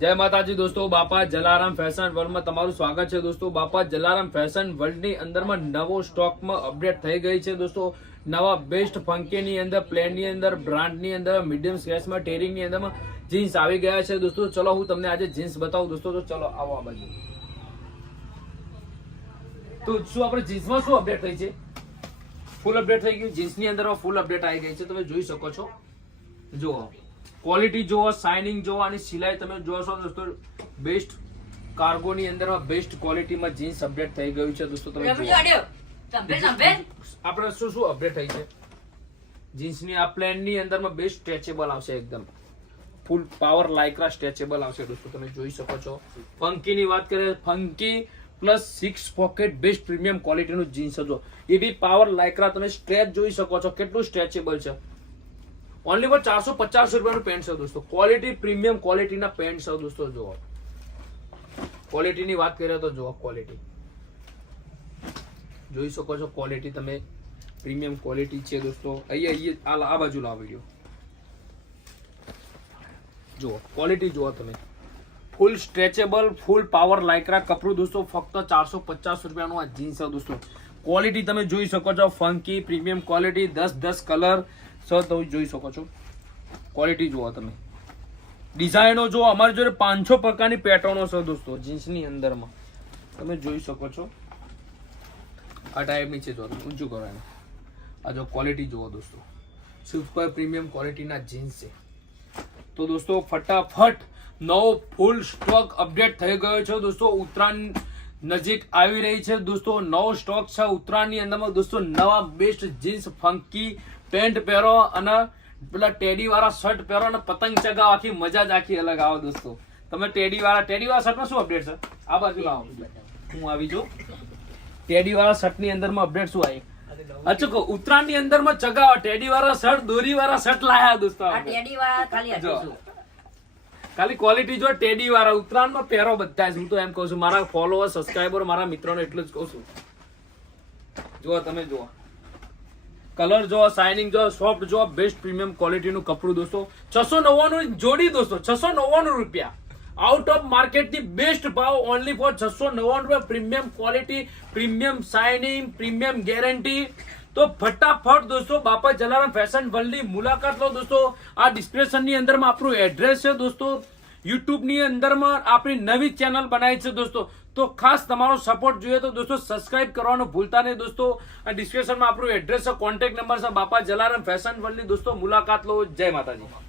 જય માતાજી દોસ્તો, બાપા જલારામ ફેશન વર્લ્ડમાં તમારું સ્વાગત છે દોસ્તો। બાપા જલારામ ફેશન વર્લ્ડની અંદરમાં નવો સ્ટોકમાં અપડેટ થઈ ગઈ છે દોસ્તો। નવા બેસ્ટ ફંકીની અંદર, પ્લેનની અંદર, બ્રાન્ડની અંદર, મીડિયમ સ્કેચમાં, ટેરિંગની અંદરમાં જીન્સ આવી ગયા છે દોસ્તો। ચલો હું તમને આજે જીન્સ બતાવું દોસ્તો। તો ચલો આવો આ બાજુ। તો શું આપણે જીન્સમાં શું અપડેટ થઈ છે? ફૂલ અપડેટ થઈ ગયું। જીન્સની અંદરમાં ફૂલ અપડેટ આવી ગઈ છે, તમે જોઈ શકો છો। જુઓ ક્વોલિટી જોવો, શાઇનિંગ જોવો, અને સિલાઈ તમે જોશો દોસ્તો। બેસ્ટ કાર્ગોની અંદરમાં બેસ્ટ ક્વોલિટીમાં જીન્સ અપડેટ થઈ ગયું છે દોસ્તો। તમે આપણે શું શું અપડેટ થઈ છે જીન્સની? આ પ્લેનની અંદરમાં બેસ્ટ સ્ટ્રેચેબલ આવશે, એકદમ ફૂલ પાવર લાઇક્રા સ્ટ્રેચેબલ આવશે દોસ્તો। તમે જોઈ શકો છો। ફંકીની વાત કરીએ, funky plus 6 pocket best premium ક્વોલિટીનું જીન્સ હતો। એ બી પાવર લાઇક્રા, તમે સ્ટ્રેચ જોઈ શકો છો કેટલું સ્ટ્રેચેબલ છે। ઓનલી ફોર 450 રૂપિયાનું પેન્ટ છે દોસ્તો। ક્વોલિટી પ્રીમિયમ ક્વોલિટીના પેન્ટ છે દોસ્તો। જુઓ ક્વોલિટીની વાત કરીએ તો જુઓ ક્વોલિટી જોઈ શકો છો। ક્વોલિટી તમે પ્રીમિયમ ક્વોલિટી છે દોસ્તો। અહીંયા આ બાજુ લાવો વિડીયો, જુઓ ક્વોલિટી જુઓ તમે। ફૂલ સ્ટ્રેચેબલ, ફૂલ પાવર લાઇક્રા કપડું દોસ્તો। ફક્ત 450 રૂપિયાનું આ જીન્સ છે દોસ્તો। ક્વોલિટી તમે જોઈ શકો છો, ફંકી પ્રીમિયમ ક્વોલિટી, 10 કલર તમે જોઈ શકો છો। ક્વોલિટી જુઓ તમે, ડિઝાઇનો જુઓ। અમારી જોડે 500 પ્રકારની પેટર્નો છે દોસ્તો જીન્સની અંદરમાં, તમે જોઈ શકો છો। આ ટાઈપની છે, જો ઊંચું કરો એને। આ જો ક્વોલિટી જુઓ દોસ્તો, સુપર પ્રીમિયમ ક્વોલિટીના જીન્સ છે। તો દોસ્તો ફટાફટ નવો ફૂલ સ્ટોક અપડેટ થઈ ગયો છે દોસ્તો। ઉત્તરાયણ નજીક આવી રહી છે દોસ્તો। નવો સ્ટોક છે ઉત્તરાયણની અંદરમાં દોસ્તો। નવા બેસ્ટ જીન્સ ફંકી પેન્ટ પહેરો અને પેલા ટેડી વાળા શર્ટ પહેરો અને પતંગ ચગાવો, આખી મજા જ આખી અલગ આવે દોસ્તો। તમે ટેડી વાળા શર્ટમાં શું અપડેટ છે? આ બાજુ લાવો, હું આવી જો। ટેડી વાળા શર્ટની અંદરમાં અપડેટ શું આવી? અચ્છા કહો, ઉત્તરાયણની અંદરમાં ચગાવો ટેડી વાળા શર્ટ, દોરી વાળા શર્ટ લાયા દોસ્તો। ખાલી ક્વોલિટી જો ટેડી વાળા ઉત્તરાયણમાં પહેરો બધા જ। હું તો એમ કહું છું, મારા ફોલોઅર, સબસ્ક્રાઇબર, મારા મિત્રોને એટલું જ કહું છું। જુઓ તમે જુઓ, કલર જો, શાઇનિંગ જો, સોફ્ટ જો, બેસ્ટ પ્રીમિયમ ક્વોલિટીનું કપડું દોસ્તો। 699 જોડી દોસ્તો, 699 રૂપિયા। આઉટ ઓફ માર્કેટની બેસ્ટ ભાવ, ઓનલી ફોર 699 રૂપિયા। Premium quality, premium shining, premium guarantee. તો ફટાફટ દોસ્તો બાપા જલારામ ફેશન વર્લ્ડની મુલાકાત લો દોસ્તો। આ ડિસ્ક્રિપ્શનની અંદરમાં આપણું એડ્રેસ છે દોસ્તો। યુટ્યુબની અંદરમાં આપણી નવી ચેનલ બનાવી છે દોસ્તો। તો ખાસ તમારો સપોર્ટ જોઈએ તો દોસ્તો સબસ્ક્રાઇબ કરવાનું ભૂલતા નહીં દોસ્તો। આ ડિસ્ક્રિપ્શનમાં આપણું એડ્રેસ છે, કોન્ટેક્ટ નંબર છે, બાપા જલારામ ફેશન વર્લ્ડની દોસ્તો મુલાકાત લો। જય માતાજી।